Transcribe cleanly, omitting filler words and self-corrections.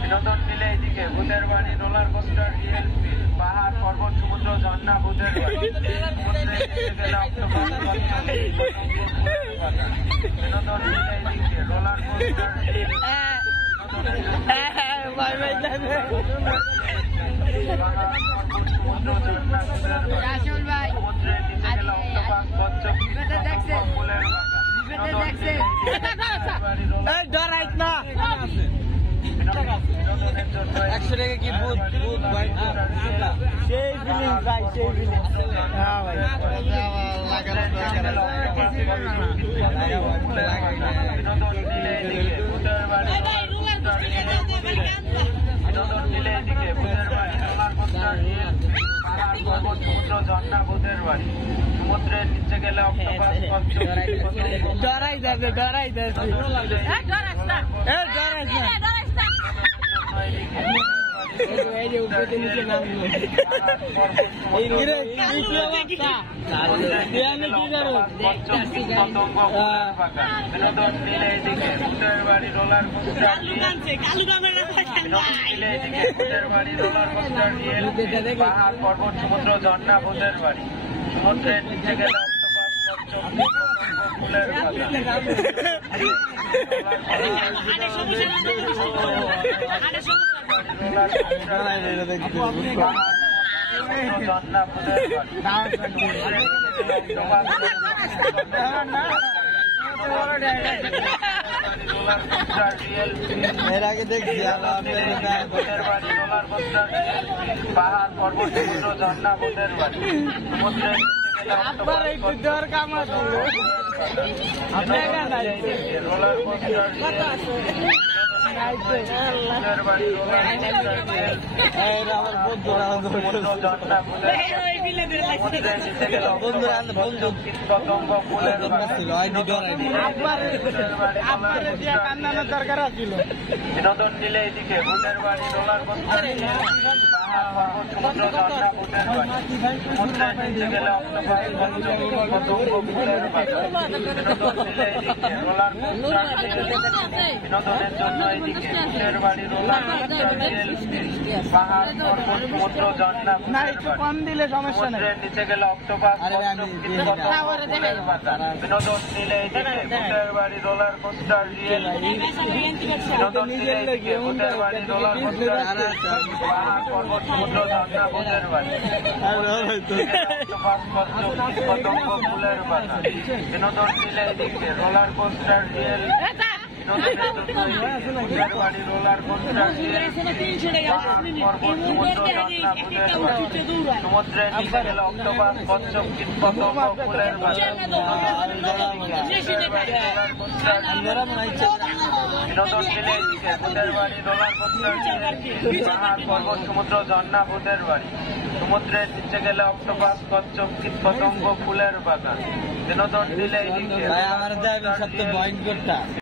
বিনোদন মিলে এদিকে ভূতের বাড়ি, রোলার কোস্টার, রিয়েল ফিল, পাহাড়, পর্বত, সমুদ্র, ঝর্ণা, ভূতের বাড়ি, বিনোদন মিলে এদিকে রোলার কোস্টার, সমুদ্র, ঝর্ণা, সমুদ্রের নিচে গেলে অক্টোপাস, কচ্ছপ, ফুলের ডরাইস না 100 টাকা কি ভূত ভূত ভাই সেই ফিলিং ভাই সেই ফিলিং হ্যাঁ ভাই বিনোদন মিলে এদিকে ভূতের বাড়ি, বিনোদন মিলে এদিকে ভূতের বাড়ি, রোলার কোস্টার, রিয়েল ফিল, পাহাড়, পর্বত, সমুদ্র, ঝর্ণা, ভূতের বাড়ি, সমুদ্রের নিচে গেলে অক্টোপাস, কচ্ছপ, ডরাই যাবে এই যে উপরে নিচে নামলো এই রে কি অবস্থা বিনোদন মিলে এদিকে ভূতের বাড়ি, রোলার কোস্টার, মিলে এদিকে ভূতের বাড়ি, রোলার কোস্টার, রিয়েল ফিল, পাহাড়, পর্বত, সমুদ্র, ঝর্ণা, ভূতের বাড়ি, সমুদ্রের নিচে গেলে অক্টোপাস, কচ্ছপ, ফুলের এর আগে দেখছি ভূতের বাড়ি, রোলার কোস্টার, পাহাড়, পর্বত, সমুদ্র, ঝর্ণা, ভূতের বাড়ি, সমুদ্রের রোলার কোস্টার, বিনোদন দিলে এদিকে ভূতের বাড়ি, রোলার কোস্টার, পাহাড়, পর্বত, সমুদ্র, ঝর্ণা, ভূতের বাড়ি, সমুদ্রের নিচে গেলে অক্টোপাস, ফুলের বিনোদন দিলে এদিকে রোলার কোস্টার, বিনোদনের জন্য এদিকে ভূতের বাড়ি, রোলার কোস্টার, রিয়েল ফিল, পাহাড়, পর্বত, সমুদ্র, ঝর্ণা, সমুদ্রের নিচে গেলে অক্টোপাস, বিনোদন দিলে এদিকে ভূতের বাড়ি, রোলার কোস্টার, রিয়েল ফিল, বিনোদন দিলে এদিকে ভূতের বাড়ি, রোলার কোস্টার, পাহাড়, পর্বত, সমুদ্র, ঝর্ণা, ভূতের বাড়ি, অক্টোপাস, পতঙ্গ, ফুলের পাতা, বিনোদন দিলে এদিকে রোলার কোস্টার, রিয়েল ভূতের বাড়ি, রোলার কোস্টার, পর্বত, সমুদ্র, ঝর্ণা, ভূতের বাড়ি, সমুদ্রের নিচে গেলে অক্টোপাস, কচ্ছপ, কীটপতঙ্গ, ফুলের বাড়ি, বিনোদন দিলে এদিকে ভূতের বাড়ি, রোলার কোস্টার, পাহাড়, পর্বত, সমুদ্র, ঝর্ণা, ভূতের বাড়ি, সমুদ্রের নিচে গেলে অক্টোপাস, কচ্ছপ, কীটপতঙ্গ, ফুলের বাগান, বিনোদন দিলে এদিকে